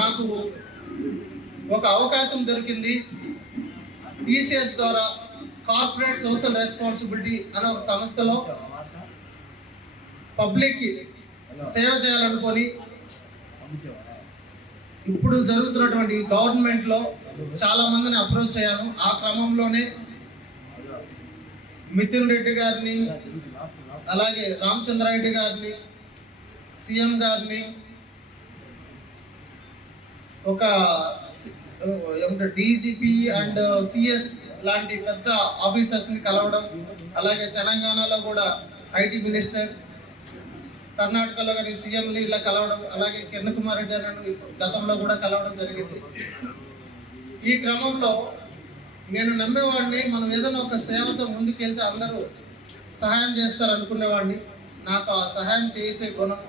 నాకు ఒక అవకాశం దొరికింది. టీసీఎస్ ద్వారా కార్పొరేట్ సోషల్ రెస్పాన్సిబిలిటీ అనే ఒక సంస్థలో పబ్లిక్ సేవ చేయాలనుకొని ఇప్పుడు జరుగుతున్నటువంటి గవర్నమెంట్లో చాలా మందిని అప్రోచ్ అయ్యాను. ఆ క్రమంలోనే మిథున్ రెడ్డి గారిని, అలాగే రామచంద్రారెడ్డి గారిని, సీఎం గారిని, ఒక డీజీపీ అండ్ సిఎస్ లాంటి పెద్ద ఆఫీసర్స్ని కలవడం, అలాగే తెలంగాణలో కూడా ఐటీ మినిస్టర్, కర్ణాటకలో కానీ సీఎంని ఇలా కలవడం, అలాగే కిరణ్ కుమార్ రెడ్డి గారిని గతంలో కూడా కలవడం జరిగింది. ఈ క్రమంలో నేను నమ్మేవాడిని, మనం ఏదైనా ఒక సేవతో ముందుకెళ్తే అందరూ సహాయం చేస్తారు అనుకునేవాడిని. నాకు ఆ సహాయం చేసే గుణం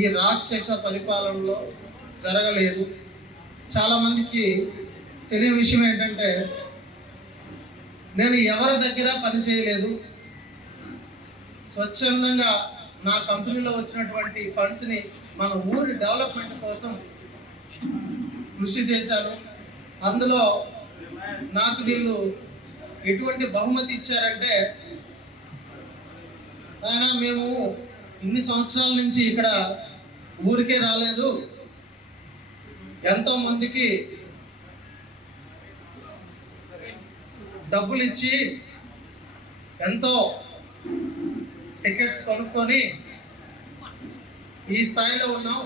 ఈ రాక్షస పరిపాలనలో జరగలేదు. చాలామందికి తెలియని విషయం ఏంటంటే, నేను ఎవరి దగ్గర పని చేయలేదు. స్వచ్ఛందంగా నా కంపెనీలో వచ్చినటువంటి ఫండ్స్ని మన ఊరి డెవలప్మెంట్ కోసం కృషి చేశాను. అందులో నాకు వీళ్ళు ఎటువంటి బహుమతి ఇచ్చారంటే, ఆయన మేము ఇన్ని సంవత్సరాల నుంచి ఇక్కడ ఊరికే రాలేదు, ఎంతో మందికి డబ్బులు ఇచ్చి ఎంతో టికెట్స్ కొనుక్కొని ఈ స్థాయిలో ఉన్నాం,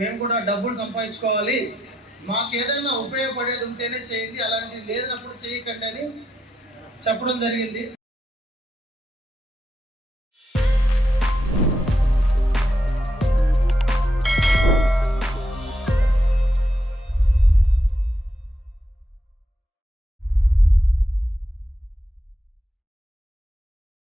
మేము కూడా డబ్బులు సంపాదించుకోవాలి, మాకు ఏదైనా ఉపయోగపడేది ఉంటేనే చేయండి, అలాంటివి లేనప్పుడు చేయకండి అని చెప్పడం జరిగింది.